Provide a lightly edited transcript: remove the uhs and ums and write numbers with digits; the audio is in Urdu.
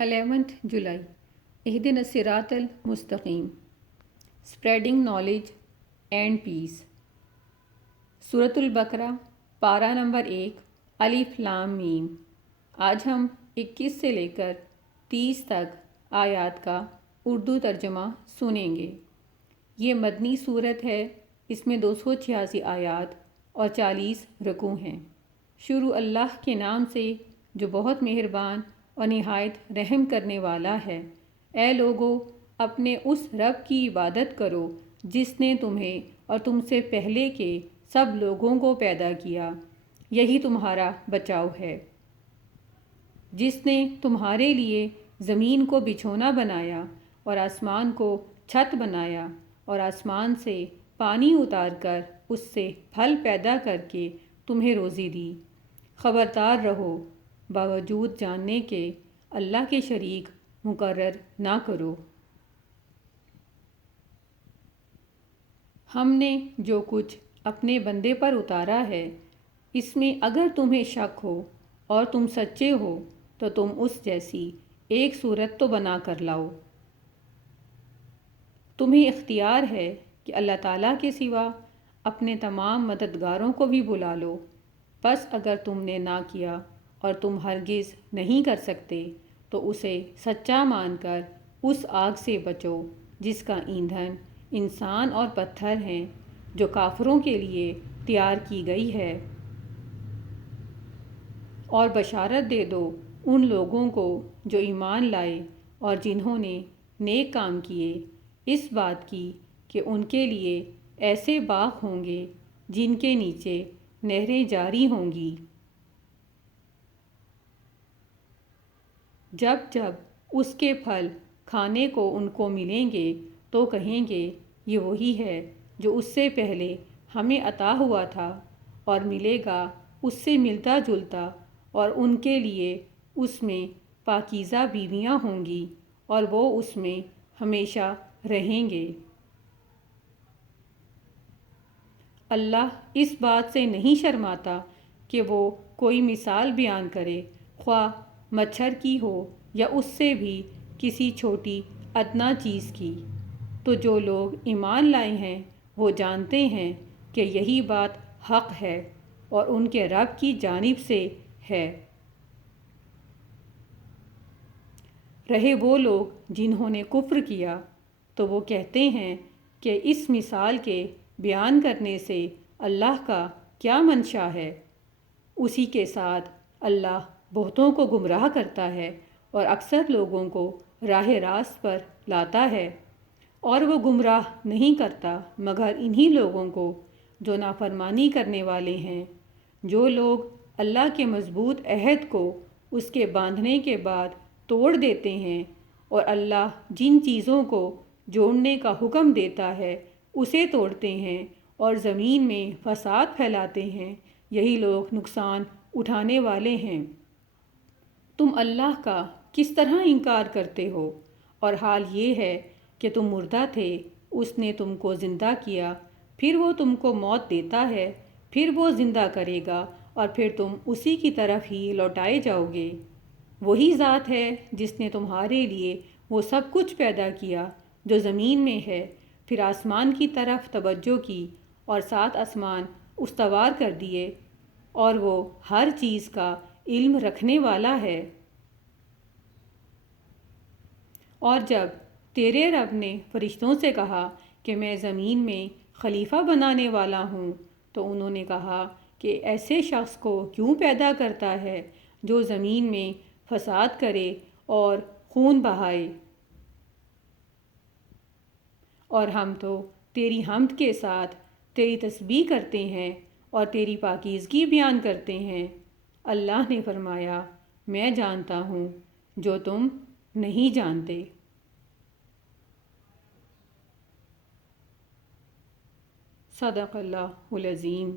11th جولائی اہدنا الصراط المستقیم اسپریڈنگ نالج اینڈ پیس۔ سورۃ البقرہ پارہ نمبر 1 الف لام میم۔ آج ہم 21 سے لے کر 30 تک آیات کا اردو ترجمہ سنیں گے۔ یہ مدنی صورت ہے، اس میں 286 آیات اور 40 رکوع ہیں۔ شروع اللہ کے نام سے جو بہت مہربان اور نہایت رحم کرنے والا ہے۔ اے لوگو، اپنے اس رب کی عبادت کرو جس نے تمہیں اور تم سے پہلے کے سب لوگوں کو پیدا کیا، یہی تمہارا بچاؤ ہے۔ جس نے تمہارے لیے زمین کو بچھونا بنایا اور آسمان کو چھت بنایا اور آسمان سے پانی اتار کر اس سے پھل پیدا کر کے تمہیں روزی دی۔ خبردار رہو، باوجود جاننے کے اللہ کے شریک مقرر نہ کرو۔ ہم نے جو کچھ اپنے بندے پر اتارا ہے، اس میں اگر تمہیں شک ہو اور تم سچے ہو تو تم اس جیسی ایک صورت تو بنا کر لاؤ۔ تمہیں اختیار ہے کہ اللہ تعالیٰ کے سوا اپنے تمام مددگاروں کو بھی بلا لو۔ پس اگر تم نے نہ کیا اور تم ہرگز نہیں کر سکتے تو اسے سچا مان کر اس آگ سے بچو جس کا ایندھن انسان اور پتھر ہیں، جو کافروں کے لیے تیار کی گئی ہے۔ اور بشارت دے دو ان لوگوں کو جو ایمان لائے اور جنہوں نے نیک کام کیے، اس بات کی کہ ان کے لیے ایسے باغ ہوں گے جن کے نیچے نہریں جاری ہوں گی۔ جب جب اس کے پھل کھانے کو ان کو ملیں گے تو کہیں گے، یہ وہی ہے جو اس سے پہلے ہمیں عطا ہوا تھا، اور ملے گا اس سے ملتا جلتا، اور ان کے لیے اس میں پاکیزہ بیویاں ہوں گی اور وہ اس میں ہمیشہ رہیں گے۔ اللہ اس بات سے نہیں شرماتا کہ وہ کوئی مثال بیان کرے، خواہ مچھر کی ہو یا اس سے بھی کسی چھوٹی ادنیٰ چیز کی۔ تو جو لوگ ایمان لائے ہیں وہ جانتے ہیں کہ یہی بات حق ہے اور ان کے رب کی جانب سے ہے۔ رہے وہ لوگ جنہوں نے کفر کیا تو وہ کہتے ہیں کہ اس مثال کے بیان کرنے سے اللہ کا کیا منشا ہے۔ اسی کے ساتھ اللہ بہتوں کو گمراہ کرتا ہے اور اکثر لوگوں کو راہ راست پر لاتا ہے، اور وہ گمراہ نہیں کرتا مگر انہی لوگوں کو جو نافرمانی کرنے والے ہیں۔ جو لوگ اللہ کے مضبوط عہد کو اس کے باندھنے کے بعد توڑ دیتے ہیں، اور اللہ جن چیزوں کو جوڑنے کا حکم دیتا ہے اسے توڑتے ہیں اور زمین میں فساد پھیلاتے ہیں، یہی لوگ نقصان اٹھانے والے ہیں۔ تم اللہ کا کس طرح انکار کرتے ہو، اور حال یہ ہے کہ تم مردہ تھے، اس نے تم کو زندہ کیا، پھر وہ تم کو موت دیتا ہے، پھر وہ زندہ کرے گا، اور پھر تم اسی کی طرف ہی لوٹائے جاؤ گے۔ وہی ذات ہے جس نے تمہارے لیے وہ سب کچھ پیدا کیا جو زمین میں ہے، پھر آسمان کی طرف توجہ کی اور 7 آسمان استوار کر دیے، اور وہ ہر چیز کا علم رکھنے والا ہے۔ اور جب تیرے رب نے فرشتوں سے کہا کہ میں زمین میں خلیفہ بنانے والا ہوں، تو انہوں نے کہا کہ ایسے شخص کو کیوں پیدا کرتا ہے جو زمین میں فساد کرے اور خون بہائے؟ اور ہم تو تیری حمد کے ساتھ تیری تسبیح کرتے ہیں اور تیری پاکیزگی بیان کرتے ہیں۔ اللہ نے فرمایا، میں جانتا ہوں جو تم نہیں جانتے۔ صدق اللہ العظیم۔